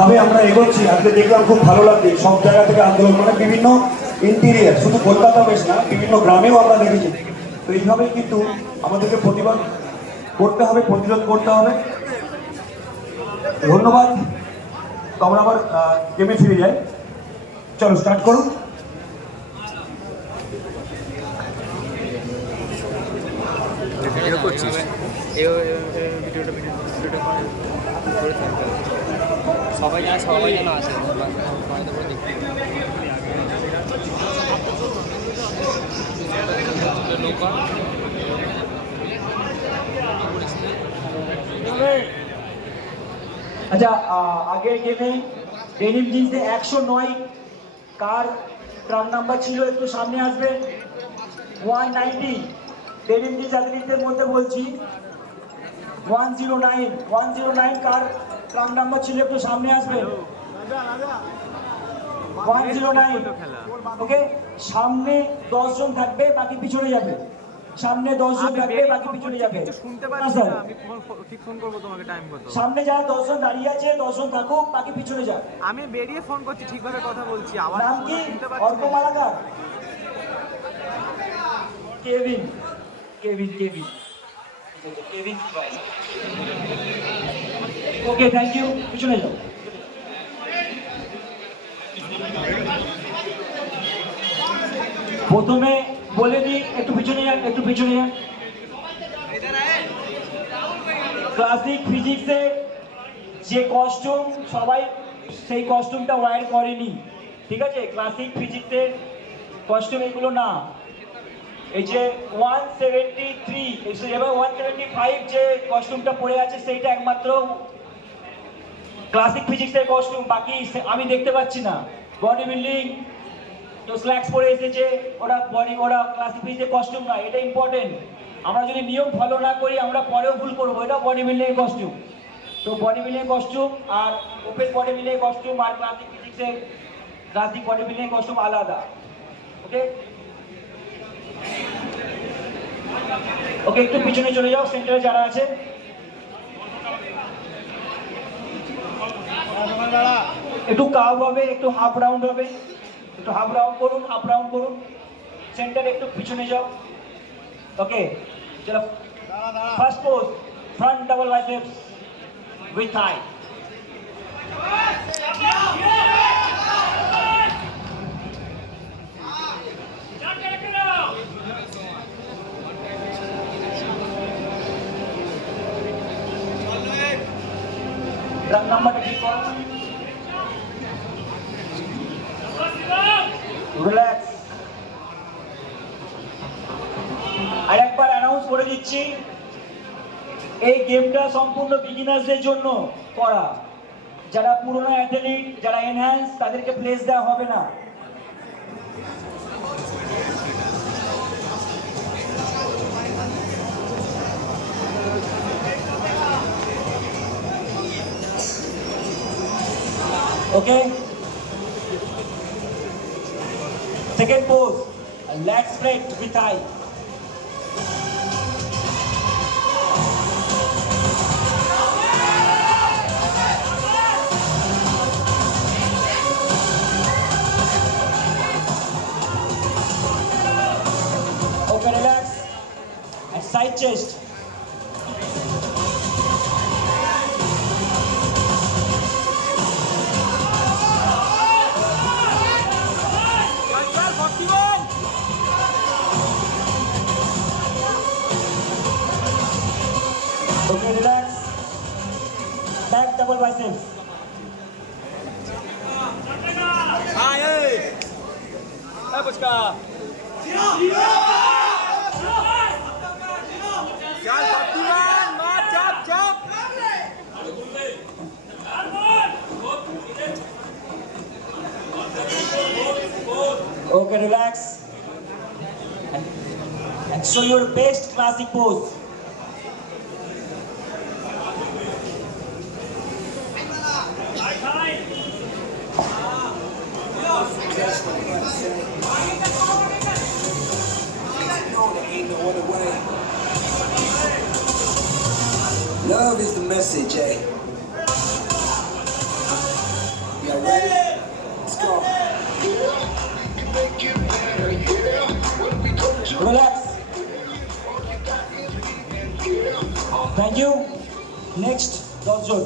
ভাবে আমরা এগোচ্ছি, আজকে দেখলাম খুব ভালো লাগছে। সব জায়গা থেকে আন্দোলন, মানে বিভিন্ন ইন্টেরিয়ার, শুধু কলকাতা বেশ না, বিভিন্ন গ্রামেও আমরা দেখেছি। তো এইভাবেই কিন্তু আমাদেরকে প্রতিবাদ করতে হবে, প্রতিরোধ করতে হবে। ধন্যবাদ। তো আমরা আবার গেমে ফিরে যাই। চলো স্টার্ট করুন। সবাই যেন আসে আচ্ছা, আগের গেমে ডেনিম জিন্সে 109 কার ট্রাক নাম্বার ছিল, একটু সামনে আসবেন। 190 ডেনিম জিন্স অ্যাথলিটদের মধ্যে বলছি, 109 কার ট্রাক নাম্বার ছিল, একটু সামনে আসবেন। 109। ওকে, সামনে 10 জন থাকবে, বাকি পিছনে যাবে। সামনে 10 জন থাকবে, বাকি পিছনে যাবে। শুনতে পাচ্ছি না, আমি ঠিক ফোন করব তোমাকে। টাইম কত? সামনে যারা 10 জন দাঁড়িয়ে আছে, 10 জন থাকুক, বাকি পিছনে যাবে। আমি বেরিয়ে ফোন করছি, ঠিকভাবে কথা বলছি। আওয়াজ নাম কি? শুনতে পাচ্ছি Arka Malakar. Kevin Kevin Kevin Kevin. Okay, thank you. পিছনে যাও। প্রথমে বলে দিই, একটু পিছনে যান, একটু পিছনে যান। ক্লাসিক ফিজিক্সে যে কস্টিউম, সবাই সেই কস্টিউমটা ওয়্যার করেনি, ঠিক আছে? ক্লাসিক ফিজিক্সের কস্টিউম এগুলো না। এই যে 173 এবার 175 যে কস্টিউমটা পরে আছে, সেইটা একমাত্র ক্লাসিক ফিজিক্সের কস্টিউম, বাকি আমি দেখতে পাচ্ছি না। বডি বিল্ডিং তো স্ল্যাক্স পরে এসেছে, ওরা ক্লাসিক ফিজিক্সের কস্টিউম নয়। এটা ইম্পর্টেন্ট। আমরা যদি নিয়ম ফলো না করি, আমরা পরেও ভুল করবো। এটা বডি বিল্ডিং কস্টিউম। তো বডি বিল্ডিং কস্টিউম আর ওপেন বডি বিল্ডিং কস্টিউম আর ক্লাসিক ফিজিক্সের ক্লাসিক বডি বিল্ডিং কস্টিউম আলাদা। ওকে ওকে, একটু পিছনে চলে যাও, সেন্টারে যারা আছে। একটু কার্ভ হবে, একটু হাফ রাউন্ড হবে, একটু হাফ রাউন্ড করুন, হাফ রাউন্ড করুন। সেন্টারে একটু পিছনে যাও। ওকে, চলো। First pose, front double biceps with থাই। ট্রাক নাম্বারটা ঠিক করো। রিল্যাক্স। আর একবার অ্যানাউন্স করে দিচ্ছি, এই গেমটা সম্পূর্ণ বিগিনার্সদের জন্য করা। যারা পুরনো অ্যাথলিট, যারা এনহ্যান্স, তাদেরকে প্লেস দেওয়া হবে না। ওকে, second pose, leg spread with thigh. Okay, relax and side chest. Okay, relax. Back double biceps. Okay, relax. And show your best classic pose. Love is the message, eh? Relax. Thank you. Next 10 John.